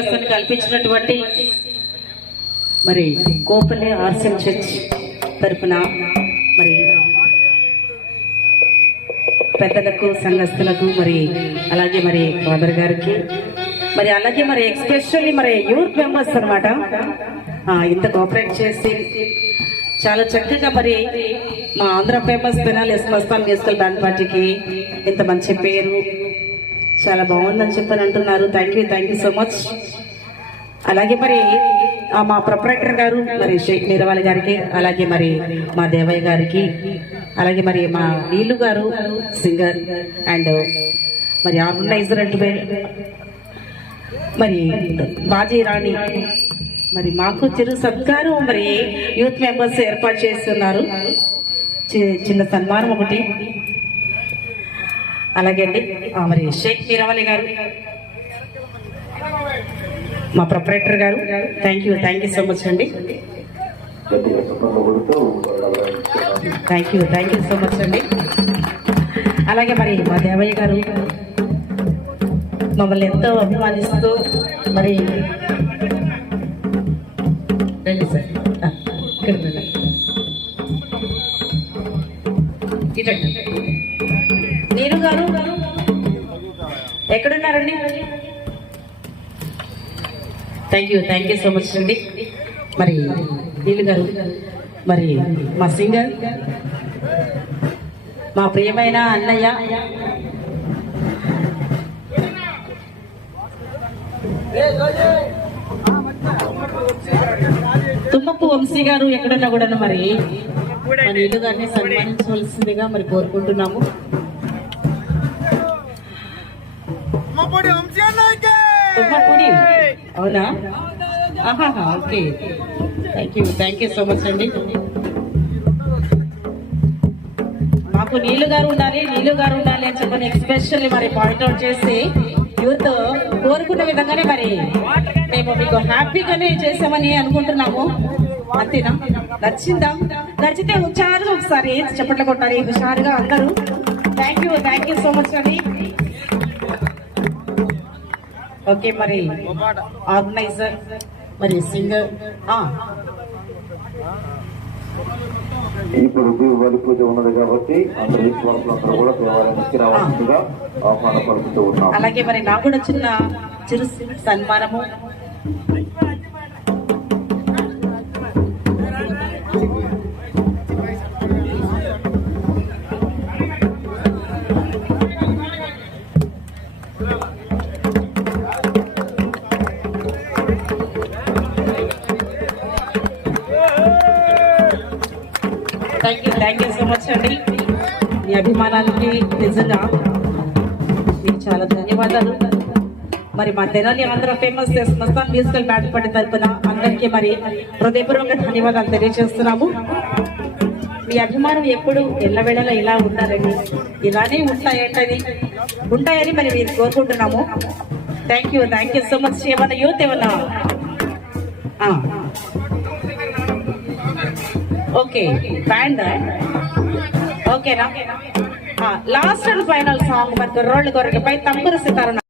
అవకాశాన్ని కల్పించినటువంటి మరి కోపల్లి ఆర్సన్ చర్చ్ తరపున మరి పెద్దలకు సంఘస్థులకు మరి అలాగే మరి ఫాదర్ గారికి మరి అలాగే మరి ఎక్స్పెషల్లీ మరి యూత్ మెంబర్స్ అనమాట ఇంత కోఆపరేట్ చేసి చాలా చక్కగా మరి మా Andhra famous Tenali Mastan musical band పార్టీకి ఇంత మంచి పేరు చాలా బాగుందని చెప్పని అంటున్నారు. Thank you so much. అలాగే మరి మా ప్రొపరేటర్ గారు మరి షేక్ మీరవాలి గారికి, అలాగే మరి మా దేవయ్య గారికి, అలాగే మరి మా నీలు గారు సింగర్ అండ్ మరి ఆర్గనైజర్ అంటే మరి బాజీ రాణి మరి మాకు చిరు సత్కారం మరి యూత్ మెంబర్స్ ఏర్పాటు చేస్తున్నారు. చిన్న సన్మానం ఒకటి. అలాగే అండి మరి షేక్ మీరవాలి గారు మా ప్రొపరేటర్ గారు థ్యాంక్ యూ సో మచ్ అండి. థ్యాంక్ యూ సో మచ్ అండి. అలాగే మరి మా దేవయ్య గారు మమ్మల్ని ఎంతో అభిమానిస్తూ మరి రండి సార్ ఇటండి. నీరు గారు ఎక్కడున్నారండి? థ్యాంక్ యూ సో మచ్ అండి. మరి నీలు గారు మరి మా సింగర్ మా ప్రియమైన అన్నయ్య తుమ్మపు వంశీ గారు ఎక్కడున్నా కూడా మరి మన నీలు గారిని సన్మానించవలసిందిగా మరి కోరుకుంటున్నాము. తుమ్మపూడి అవునా? Okay thank you so much అండి. మాకు నీలు గారు ఉండాలి అని చెప్పని ఎక్స్పెషల్లీ మరి పాయింట్అవుట్ చేసి యూత్ కోరుకున్న విధంగానే మరి మేము మీకు హ్యాపీగానే చేసామని అనుకుంటున్నాము. అంతేనా? నచ్చితే హుషారుగా ఒకసారి చప్పట్లు కొట్టాలి హుషారుగా అందరూ. థ్యాంక్ యూ సో మచ్ అండి. ఓకే మరి ఆర్గనైజర్ మరి సింగర్ ఇప్పుడు బలి పూజ ఉన్నది కాబట్టి అందరు విశ్వాసులందరూ కూడా దేవాలయానికి రావాల్సిందిగా ఆహ్వానపడుతూ ఉన్నాం. అలాగే మరి నాకు కూడా చిరు సన్మానము. థ్యాంక్ యూ సో మచ్ అండి. మీ అభిమానానికి నిజంగా మీకు చాలా ధన్యవాదాలు. మరి మా Tenali Andhra famous Mastan musical band party తరఫున అందరికీ మరి హృదయపూర్వక ధన్యవాదాలు తెలియజేస్తున్నాము. మీ అభిమానం ఎప్పుడు ఎల్లవేళలా ఇలా ఉండాలని, ఇలానే ఉంటాయని మరి మీరు కోరుకుంటున్నాము. Thank you so much. ఏమన్నా యూత్ ఏమన్నా ఓకే బ్యాండ్ ఓకేనా? లాస్ట్ అండ్ ఫైనల్ సాంగ్ మనకు రోడ్డు కొరకపై తంబుర సితారణ